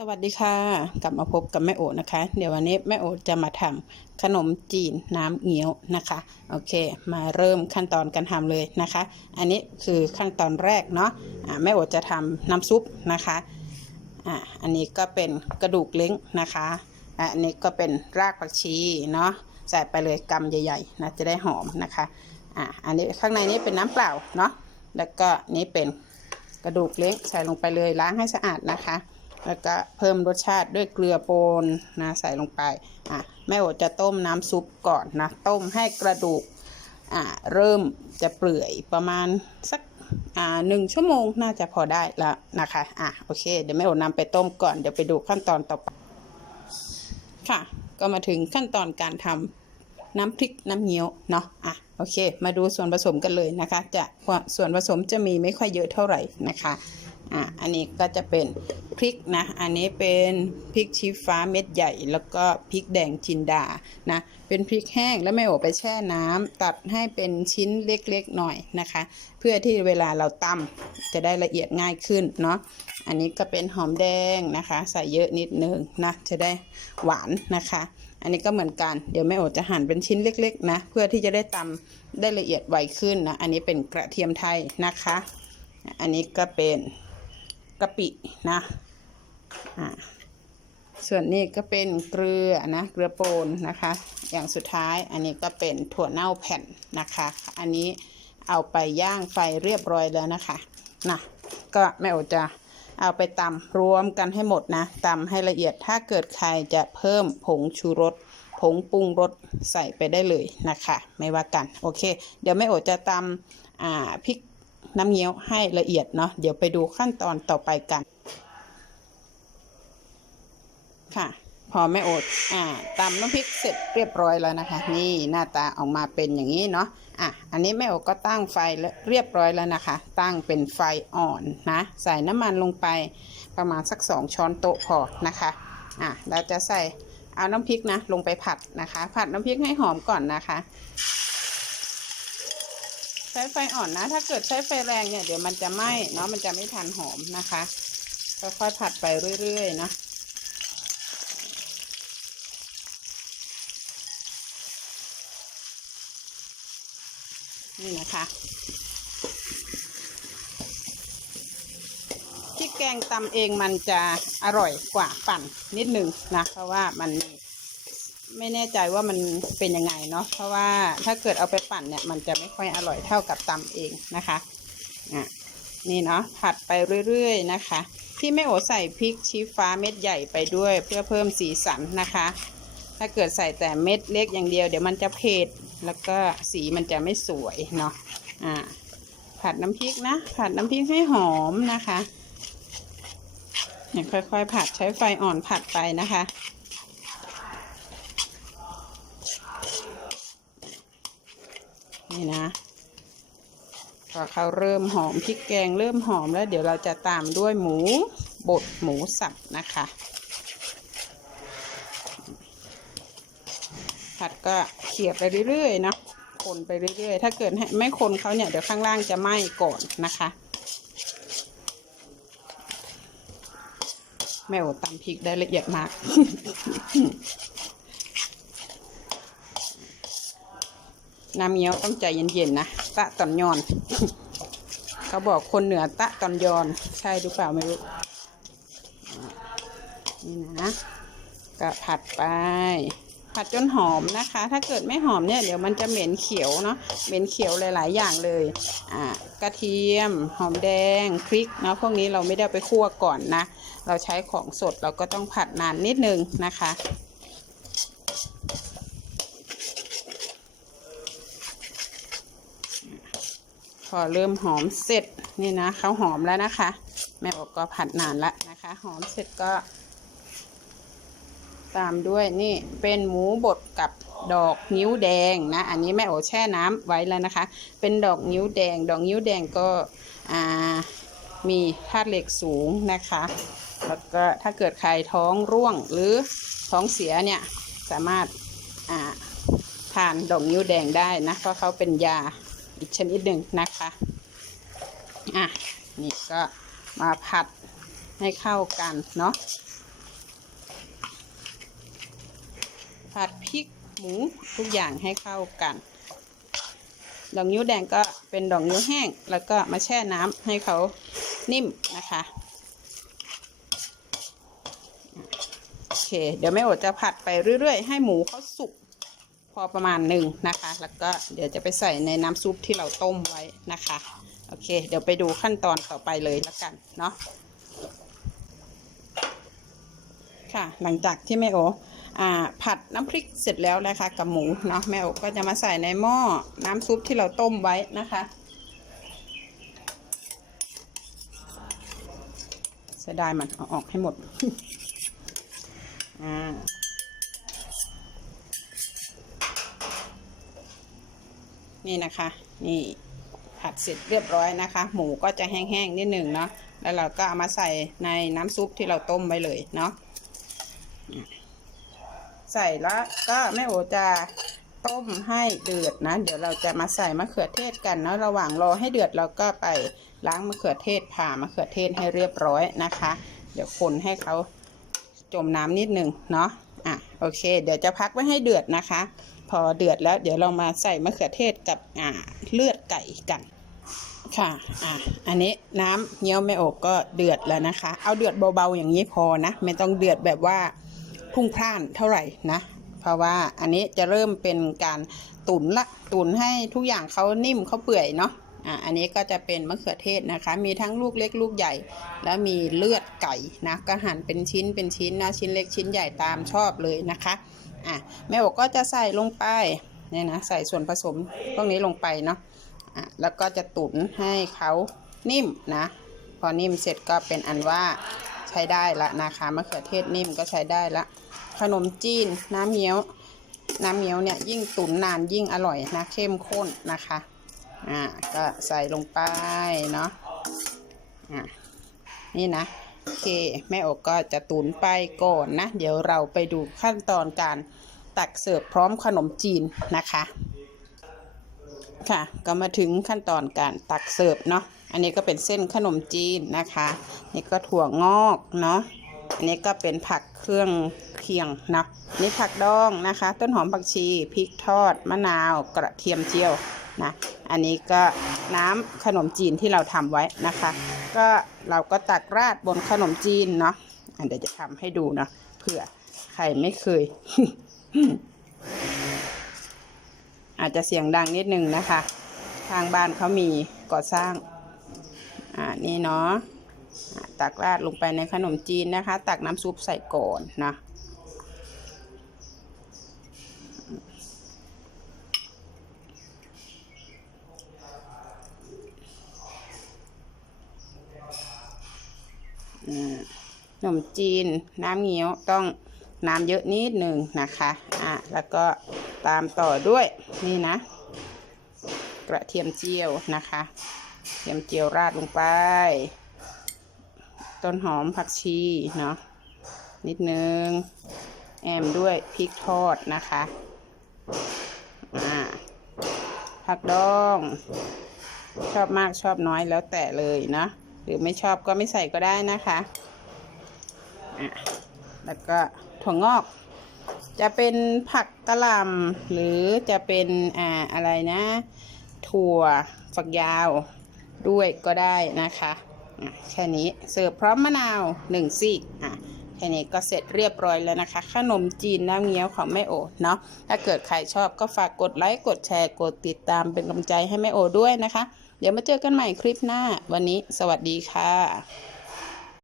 สวัสดีค่ะ กลับมาพบกับแม่โอนะคะ เดี๋ยววันนี้แม่โอจะมาทำขนมจีนน้ำเงี้ยวนะคะ โอเค มาเริ่มขั้นตอนการทำเลยนะคะ อันนี้คือขั้นตอนแรกเนาะอ่าแม่โอจะทำน้ำซุปนะคะอ่าอันนี้ก็เป็นกระดูกเล้งนะคะอ่าอันนี้ก็เป็นรากผักชีเนาะใส่ไปเลยกำใหญ่ๆนะจะได้หอมนะคะอ่าอันนี้ข้างในนี้เป็นน้ำเปล่าเนาะแล้วก็นี่เป็นกระดูกเล้งใส่ลงไปเลยล้างให้สะอาดนะคะ แล้วก็เพิ่มรสชาติด้วยเกลือป่นนะใส่ลงไปอะแม่โอจะต้มน้ำซุปก่อนนะต้มให้กระดูกอ่าเริ่มจะเปื่อยประมาณสักอ่าหนึ่งชั่วโมงน่าจะพอได้ล้วนะคะอะโอเค เดี๋ยวแม่โอนำไปต้มก่อนเดี๋ยวไปดูขั้นตอนต่อไปค่ะ ก็มาถึงขั้นตอนการทำน้ำพริกน้ำเงี้ยวเนาะอะโอเค มาดูส่วนผสมกันเลยนะคะ จะส่วนผสมจะมีไม่ค่อยเยอะเท่าไหร่นะคะ อะอันนี้ก็จะเป็นพริกนะ อันนี้เป็นพริกชี้ฟ้าเม็ดใหญ่ แล้วก็พริกแดงจินดานะ เป็นพริกแห้งแล้วไม่โอไปแช่น้ำตัดให้เป็นชิ้นเล็กๆหน่อยนะคะ เพื่อที่เวลาเราตำจะได้ละเอียดง่ายขึ้นเนาะ อันนี้ก็เป็นหอมแดงนะคะ ใส่เยอะนิดนึงนะ จะได้หวานนะคะ อันนี้ก็เหมือนกัน เดี๋ยวแม่โอจะหั่นเป็นชิ้นเล็ก ๆ นะ เพื่อที่จะได้ตำได้ละเอียดไวขึ้นนะ อันนี้เป็นกระเทียมไทยนะคะ อันนี้ก็เป็น กะปินะอ่าส่วนนี้ก็เป็นเกลือนะเกลือป่นนะคะ อย่างสุดท้ายอันนี้ก็เป็นถั่วเน่าแผ่นนะคะ อันนี้เอาไปย่างไฟเรียบร้อยแล้วนะคะนะก็แม่โอจะเอาไปตำรวมกันให้หมดนะตำให้ละเอียดถ้าเกิดใครจะเพิ่มผงชูรสผงปรุงรสใส่ไปได้เลยนะคะ ไม่ว่ากัน โอเค เดี๋ยวแม่โอจะตำอ่าพริก น้ำเงี้ยวให้ละเอียดเนาะเดี๋ยวไปดูขั้นตอนต่อไปกัน ค่ะ พอแม่โอดอ่าตำน้ำพริกเสร็จเรียบร้อยแล้วนะคะ นี่หน้าตาออกมาเป็นอย่างนี้เนาะอะอันนี้แม่โอก็ตั้งไฟแล้วเรียบร้อยแล้วนะคะ ตั้งเป็นไฟอ่อนนะใส่น้ำมันลงไปประมาณสักสองช้อนโต๊ะพอนะคะอะเราจะใส่เอาน้ำพริกนะลงไปผัดนะคะ ผัดน้ำพริกให้หอมก่อนนะคะ ช้ไฟอ่อนนะ ถ้าเกิดใช้ไฟแรงเนี่ยเดี๋ยวมันจะไหม้เนาะมันจะไม่ทันหอมนะคะค่อยๆผัดไปเรื่อยๆนะนี่นะคะพริกแกงตำเองมันจะอร่อยกว่าปั่นนิดนึงนะเพราะว่ามัน ไม่แน่ใจว่ามันเป็นยังไงเนาะเพราะว่าถ้าเกิดเอาไปปั่นเนี่ย มันจะไม่ค่อยอร่อยเท่ากับตำเองนะคะอะนี่เนาะผัดไปเรื่อยๆนะคะ ที่แม่โอใส่พริกชี้ฟ้าเม็ดใหญ่ไปด้วย เพื่อเพิ่มสีสันนะคะ ถ้าเกิดใส่แต่เม็ดเล็กอย่างเดียวเดี๋ยวมันจะเผ็ดแล้วก็สีมันจะไม่สวยเนาะอ่าผัดน้ำพริกนะ ผัดน้ำพริกให้หอมนะคะเนี่ยค่อยๆ ผัดใช้ไฟอ่อนผัดไปนะคะ นี่นะพอ เขาเริ่มหอมพริกแกงเริ่มหอมแล้ว เดี๋ยวเราจะตามด้วยหมูบดหมูสับนะคะ ผัดก็เขี่ยไปเรื่อยๆเนาะคนไปเรื่อยๆ ถ้าเกิดไม่คนเขาเนี่ยเดี๋ยวข้างล่างจะไหม้ก่อนนะคะแม่โอตำพริกได้ละเอียดมาก น้ำเงี้ยวต้องใจเย็นๆนะ ตะตอนยอน เขาบอกคนเหนือตะตอนยอน ใช่หรือเปล่าไม่รู้ นี่นะ ก็ผัดไป ผัดจนหอมนะคะ ถ้าเกิดไม่หอมเนี่ยเดี๋ยวมันจะเหม็นเขียวเนาะ เหม็นเขียวหลาย ๆ อย่างเลย อ่ากระเทียม หอมแดง พริกเนาะ พวกนี้เราไม่ได้ไปคั่วก่อนนะ เราใช้ของสดเราก็ต้องผัดนานนิดนึงนะคะ พอเริ่มหอมเสร็จนี่นะเขาหอมแล้วนะคะ แม่อกก็ผัดนานแล้วนะคะ หอมเสร็จก็ ตามด้วยนี่เป็นหมูบดกับดอกนิ้วแดงนะ อันนี้แม่โอแช่น้ำไว้แล้วนะคะ เป็นดอกนิ้วแดง ดอกนิ้วแดงก็มีธาตุเหล็กสูงนะคะ แล้วก็ถ้าเกิดใครท้องร่วงหรือท้องเสียเนี่ยสามารถทานดอกนิ้วแดงได้นะ เพราะเขาเป็นยา อีกชนิดหนึ่งนะคะ อะ นี่ก็มาผัดให้เข้ากันเนาะ ผัดพริกหมูทุกอย่างให้เข้ากัน ดอกยิ้วแดงก็เป็นดอกยิ้วแห้ง แล้วก็มาแช่น้ำให้เขานิ่มนะคะโอเค เดี๋ยวแม่โอจะผัดไปเรื่อยๆ ให้หมูเขาสุก อประมาณหนึ่งนะคะ แล้วก็เดี๋ยวจะไปใส่ในน้ำซุปที่เราต้มไว้นะคะ โอเค เดี๋ยวไปดูขั้นตอนต่อไปเลยแล้วกันเนาะค่ะ หลังจากที่แม่โออ่าผัดน้ำพริกเสร็จแล้วนะคะกับหมูเนาะแม่โอก็จะมาใส่ในหม้อน้ำซุปที่เราต้มไว้นะคะเสียดายมันเอาออกให้หมด นี่นะคะ นี่ผัดเสร็จเรียบร้อยนะคะ หมูก็จะแห้งๆนิดหนึ่งเนาะแล้วเราก็เอามาใส่ในน้ำซุปที่เราต้มไว้เลยเนาะใส่แล้วก็แม่โอจะต้มให้เดือดนะ เดี๋ยวเราจะมาใส่มะเขือเทศกันเนาะระหว่างรอให้เดือดเราก็ไปล้างมะเขือเทศผ่ามะเขือเทศให้เรียบร้อยนะคะ เดี๋ยวคนให้เขาจมน้ำนิดหนึ่งเนาะอะโอเค เดี๋ยวจะพักไว้ให้เดือดนะคะ พอเดือดแล้ว เดี๋ยวเรามาใส่มะเขือเทศกับอ่าเลือดไก่กันค่ะ อะ อันนี้น้ำเงี้ยวแม่โอกก็เดือดแล้วนะคะ เอาเดือดเบาๆอย่างนี้พอนะ ไม่ต้องเดือดแบบว่าพุ่งพล่านเท่าไหร่นะ เพราะว่าอันนี้จะเริ่มเป็นการตุ๋นละ ตุ๋นให้ทุกอย่างเขานิ่มเขาเปื่อยเนาะ อะ อันนี้ก็จะเป็นมะเขือเทศนะคะ มีทั้งลูกเล็กลูกใหญ่ แล้วมีเลือดไก่นะ ก็หั่นเป็นชิ้นเป็นชิ้นนะ ชิ้นเล็กชิ้นใหญ่ตามชอบเลยนะคะ อะแม่โอกก็จะใส่ลงไปเนี่ยนะใส่ส่วนผสมพวกนี้ลงไปเนาะอะแล้วก็จะตุ๋นให้เขานิ่มนะ พอนิ่มเสร็จก็เป็นอันว่าใช้ได้ละนะคะมะเขือเทศนิ่มก็ใช้ได้ละ ขนมจีนน้ำเงี้ยว น้ำเงี้ยวเนี่ยยิ่งตุ๋นนานยิ่งอร่อยนะเข้มข้นนะคะอ่าก็ใส่ลงไปเนาะอะนี่นะ โอเค แม่อกก็จะตุ๋นไปก่อนนะ เดี๋ยวเราไปดูขั้นตอนการตักเสิร์ฟพร้อมขนมจีนนะคะ ค่ะ ก็มาถึงขั้นตอนการตักเสิร์ฟเนาะอันนี้ก็เป็นเส้นขนมจีนนะคะ นี่ก็ถั่วงอกเนาะอันนี้ก็เป็นผักเครื่องเคียงเนาะนี่ผักดองนะคะ ต้นหอมผักชีพริกทอดมะนาวกระเทียมเจียว นะ อันนี้ก็น้ำขนมจีนที่เราทำไว้นะคะ ก็เราก็ตักราดบนขนมจีนเนาะอะเดี๋ยวจะทำให้ดูเนาะเผื่อใครไม่เคย อาจจะเสียงดังนิดนึงนะคะ ทางบ้านเขามีก่อสร้าง อ่านี่เนาะอะตักราดลงไปในขนมจีนนะคะ ตักน้ำซุปใส่ก่อนนะ นมจีน น้ำเงี้ยวต้องน้ำเยอะนิดหนึ่งนะคะอะแล้วก็ตามต่อด้วยนี่นะ กระเทียมเจียวนะคะเทียมเจียวราดลงไป ต้นหอมผักชีเนาะนิดนึง แอมด้วยพริกทอดนะคะอ่าผักดอง ชอบมากชอบน้อยแล้วแต่เลยนะ หรือไม่ชอบก็ไม่ใส่ก็ได้นะคะ อะแล้วก็ถั่วงอก จะเป็นผักกะหล่ำหรือจะเป็นอ่าอะไรนะ ถั่วฝักยาวด้วยก็ได้นะคะแค่นี้เสิร์ฟพร้อมมะนาวหนึ่งซีกอะแค่นี้ก็เสร็จเรียบร้อยแล้วนะคะ ขนมจีนน้ำเงี้ยวของแม่โอเนาะถ้าเกิดใครชอบก็ฝากกดไลค์กดแชร์กดติดตามเป็นกำลังใจให้แม่โอด้วยนะคะ เดี๋ยวมาเจอกันใหม่คลิปหน้า วันนี้สวัสดีค่ะ